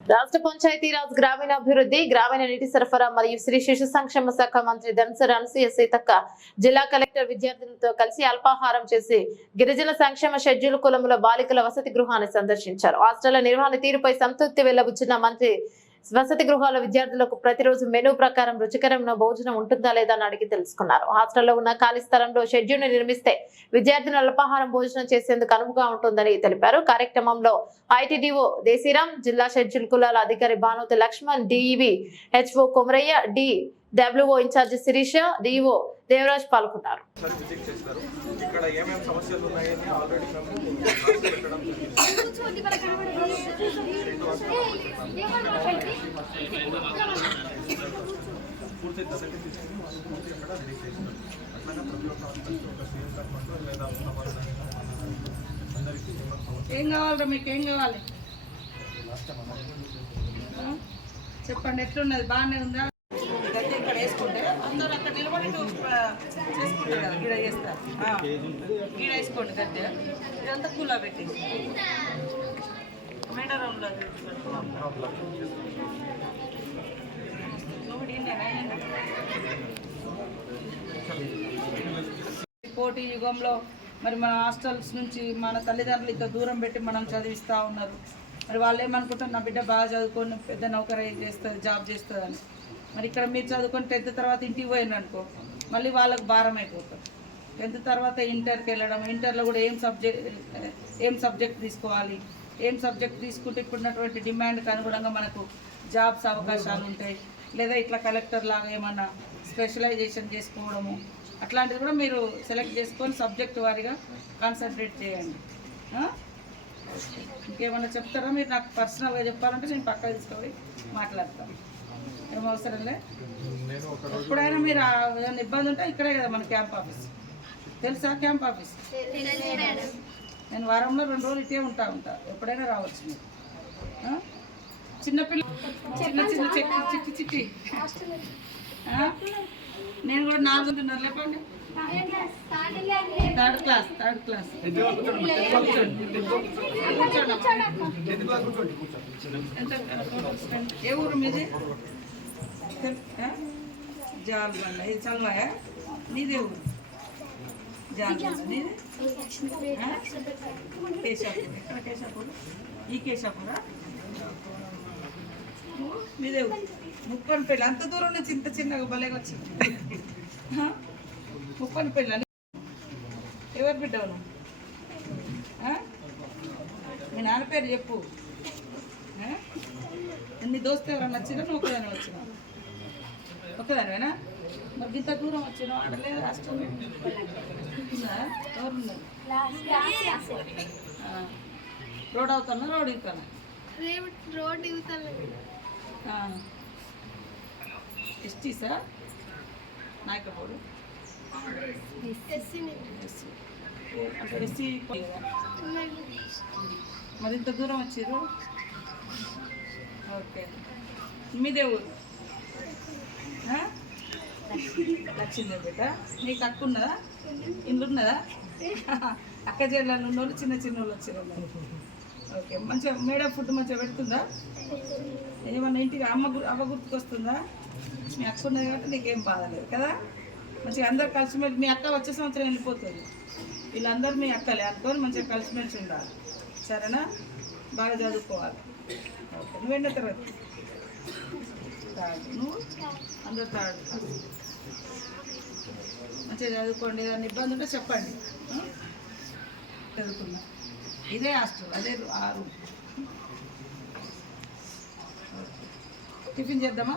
రాష్ట్ర పంచాయతీరాజ్ గ్రామీణాభివృద్ధి గ్రామీణ నీటి సరఫరా మరియు శ్రీ శిశు సంక్షేమ శాఖ మంత్రి ధనసరి అనసూయ సీతక్క జిల్లా కలెక్టర్ విద్యార్థులతో కలిసి అల్పాహారం చేసి గిరిజన సంక్షేమ షెడ్యూల్ కులంలో బాలికల వసతి గృహాన్ని సందర్శించారు. హాస్టళ్ళ నిర్వహణ తీరుపై సంతృప్తి వెల్లబుచ్చిన మంత్రి వసతి గృహాల విద్యార్థులకు ప్రతిరోజు మెనూ ప్రకారం రుచికరమైన భోజనం ఉంటుందా లేదా అని అడిగి తెలుసుకున్నారు. హాస్టల్లో ఉన్న ఖాళీ స్థలంలో షెడ్యూల్ని నిర్మిస్తే విద్యార్థులు అల్పాహారం భోజనం చేసేందుకు అనువుగా ఉంటుందని తెలిపారు. కార్యక్రమంలో ఐటీడీఓ దేశీరామ్ జిల్లా షెడ్యూల్ కులాల అధికారి Bhanuthi Lakshman D E V H O Komaraiah D W O incharge Sirisha D O Devaraj పాల్గొన్నారు. పూర్తి పూర్తి అక్కడ రెడీ చేస్తారు ప్రతి ఒక్క ఒక లేదా అందరికీ ఏం కావాలరా మీకు? ఏం కావాలి? చెప్పండి ఎట్లున్నది? బాగానే ఉందా? అందరూ అక్కడ నిలబడి చేసుకుంటారు గీడ చేస్తారు. గీడ వేసుకోండి గద్దె ఇదంతా కూలా పెట్టి మేడారంలో పోటీ యుగంలో మరి మన హాస్టల్స్ నుంచి మన తల్లిదండ్రులు ఇంత దూరం పెట్టి మనం చదివిస్తూ ఉన్నారు. మరి వాళ్ళు ఏమనుకుంటారు నా బిడ్డ బాగా చదువుకొని పెద్ద నౌకరీ చేస్తుంది జాబ్ చేస్తుంది అని మరి ఇక్కడ మీరు చదువుకొని టెన్త్ తర్వాత ఇంటికి పోయిన అనుకో మళ్ళీ వాళ్ళకు భారం అయిపోతారు టెన్త్ తర్వాత ఇంటర్కి వెళ్ళడం ఇంటర్లో కూడా ఏం సబ్జెక్ట్ ఏం సబ్జెక్ట్ తీసుకోవాలి ఏం సబ్జెక్ట్ తీసుకుంటే ఇప్పుడున్నటువంటి డిమాండ్కి అనుగుణంగా మనకు జాబ్స్ అవకాశాలు ఉంటాయి లేదా ఇట్లా కలెక్టర్ లాగా ఏమన్నా స్పెషలైజేషన్ చేసుకోవడము అట్లాంటిది కూడా మీరు సెలెక్ట్ చేసుకొని సబ్జెక్ట్ వారిగా కాన్సన్ట్రేట్ చేయండి. ఇంకేమన్నా చెప్తారా? మీరు నాకు పర్సనల్గా చెప్పాలంటే నేను పక్కన తీసుకొని మాట్లాడతాను. ఏం ఒక ఎప్పుడైనా మీరు ఆ ఏదైనా ఇబ్బంది ఉంటే ఇక్కడే కదా మన క్యాంప్ ఆఫీస్. తెలుసా క్యాంప్ ఆఫీస్? నేను వారంలో రెండు రోజులు ఇటే ఉంటా ఉంటా. ఎప్పుడైనా రావచ్చు మీరు? చిన్నపిల్ల చిన్న చిన్న చెక్కి చిక్కి చిక్కి ఆ? నేను కూడా నాలుగున్నర లేపండి. థర్డ్ క్లాస్ థర్డ్ క్లాస్ ఎంత ఏ ఊరు మీది? జాల్బండ ఇది చల్వాయా నీదే ఊరు? జాల్బండ నీది ఆ? కేశాపూర్. ఎక్కడ కేశాపూర్? ఈ కేశాపూరా? నువ్వు? మీదే ఊరు. ముప్పని పెళ్ళి అంత దూరం నుంచి ఇంత చిన్నగా భలేగా వచ్చింది. ఆ? ముప్పని పెళ్ళి అని ఎవరు బిడ్డవు నువ్వు? ఆ? మీ నాన్న పేరు చెప్పు? నీ దోస్తు ఎవరన్నా వచ్చినా నువ్వు ఒకదాని వచ్చినా ఒకదానివేనా మరి ఇంత దూరం వచ్చినా ఆడలేదు రాష్ట్రం? ఆ. రోడ్ అవుతానా? రోడ్ ఇవ్వతానా? రోడ్ దిగుతాను ఎస్టీసా? నాయకపోడు. అంటే ఎస్సీ మరి ఇంత దూరం వచ్చారు ఓకే. మీదే ఊరు? ఆ? లక్ష్మీదేవి బిడ్డ నీకు అక్క ఉన్నదా? ఇల్లు ఉన్నదా అక్క చెల్లెలు ఉన్నోళ్ళు చిన్న చిన్న వాళ్ళు వచ్చారు ఓకే. మంచిగా మేడం ఫుడ్ మంచిగా పెడుతుందా? ఏమన్నా ఇంటికి అమ్మ గు- అవ్వ గుర్తుకొస్తుందా? మీ అక్క ఉన్నది కాబట్టి నీకేం బాధలేదు కదా? మంచిగా అందరు కలిసిమెలిసి మీ అక్క వచ్చే సంవత్సరం వెళ్ళిపోతుంది. వీళ్ళందరూ మీ అక్కలే అనుకొని మంచిగా కలిసిమెలిసి ఉండాలి. సరేనా? బాగా చదువుకోవాలి. ఓకే నువ్వు ఎన్నో తరగతి? నువ్వు? అందరు తాడు మంచిగా చదువుకోండి ఏదైనా ఇబ్బంది ఉంటే చెప్పండి. చదువుకున్నా ఇదే హాస్టల్ అదే ఆరు ఆ రూమ్. టిఫిన్ చేద్దామా?